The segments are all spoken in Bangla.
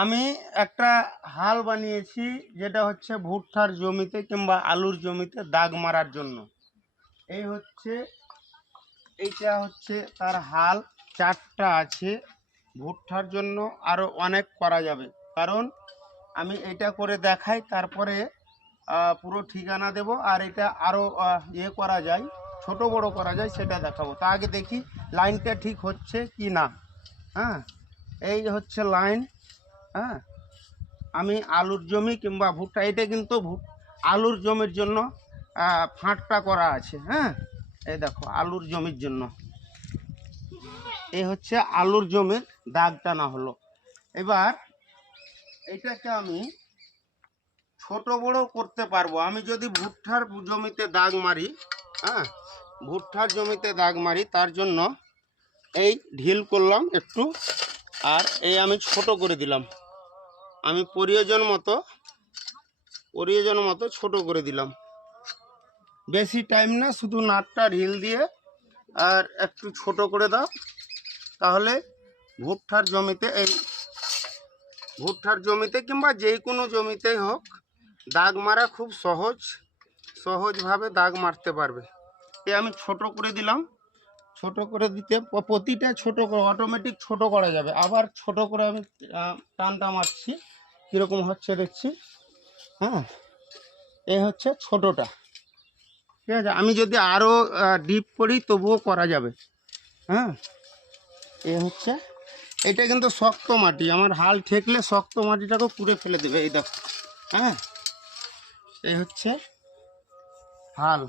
আমি একটা হাল বানিয়েছি, যেটা হচ্ছে ভুট্টার জমিতে কিংবা আলুর জমিতে দাগ মারার জন্য। এইটা হচ্ছে তার হাল, 4টা আছে। ভুট্টার জন্য আরও অনেক করা যাবে, কারণ আমি এটা করে দেখাই, তারপরে পুরো ঠিকানা দেব। আর এটা আরও করা যায়, ছোট বড় করা যায়, সেটা দেখাবো। তা আগে দেখি লাইনটা ঠিক হচ্ছে কি না। হ্যাঁ, এই হচ্ছে লাইন। হ্যাঁ, আমি আলুর জমি কিংবা ভুট্টা, এটা কিন্তু আলুর জমির জন্য ফাঁকটা করা আছে। হ্যাঁ, এই দেখো আলুর জমির জন্য, এই হচ্ছে আলুর জমির দাগ টানা হলো। এবার এটাকে আমি ছোট বড় করতে পারবো। আমি যদি ভুট্টার জমিতে দাগ মারি, হ্যাঁ, ভুট্টার জমিতে দাগ মারি, তার জন্য এই ঢিল করলাম একটু, আর এই আমি ছোট করে দিলাম। আমি প্রয়োজন মতো ছোট করে দিলাম। বেশি টাইম না, শুধু নাটটা ঢিল দিয়ে আর একটু ছোট করে দাও, তাহলে ভুট্টার জমিতে কিংবা যে কোনো জমিতেই হোক দাগ মারা খুব সহজভাবে দাগ মারতে পারবে। আমি ছোট করে দিলাম। ছোট করে দিতে প্রতিটা ছোট করে অটোমেটিক ছোট করা যাবে। আবার ছোট করে আমি টানটা মারছি, কীরকম হচ্ছে দেখছি। হ্যাঁ, এই হচ্ছে ছোটটা, ঠিক আছে। আমি যদি আরও ডিপ করি তবুও করা যাবে। হ্যাঁ, এই হচ্ছে, এটা কিন্তু শক্ত মাটি, আমার হাল ঠেকলে শক্ত মাটিটাকেও পুড়ে ফেলে দেবে। এই দেখো, হ্যাঁ, এই হচ্ছে হাল।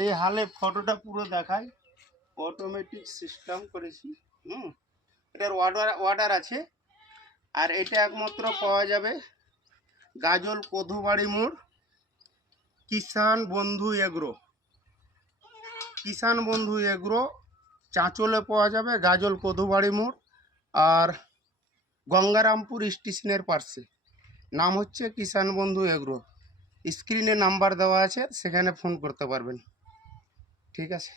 এই হালে ফটোটা পুরো দেখায়, অটোমেটিক সিস্টেম করেছি। এটার অর্ডার আছে। আর এটা একমাত্র পাওয়া যাবে গাজল কধুবাড়ি মোড়, কিষান বন্ধু এগ্রো চাঁচলে পাওয়া যাবে, গাজল কধুবাড়ি মোড়। আর গঙ্গারামপুর স্টেশনের পাশে, নাম হচ্ছে কিষান বন্ধু এগ্রো। স্ক্রিনে নাম্বার দেওয়া আছে, সেখানে ফোন করতে পারবেন। ঠিক আছে।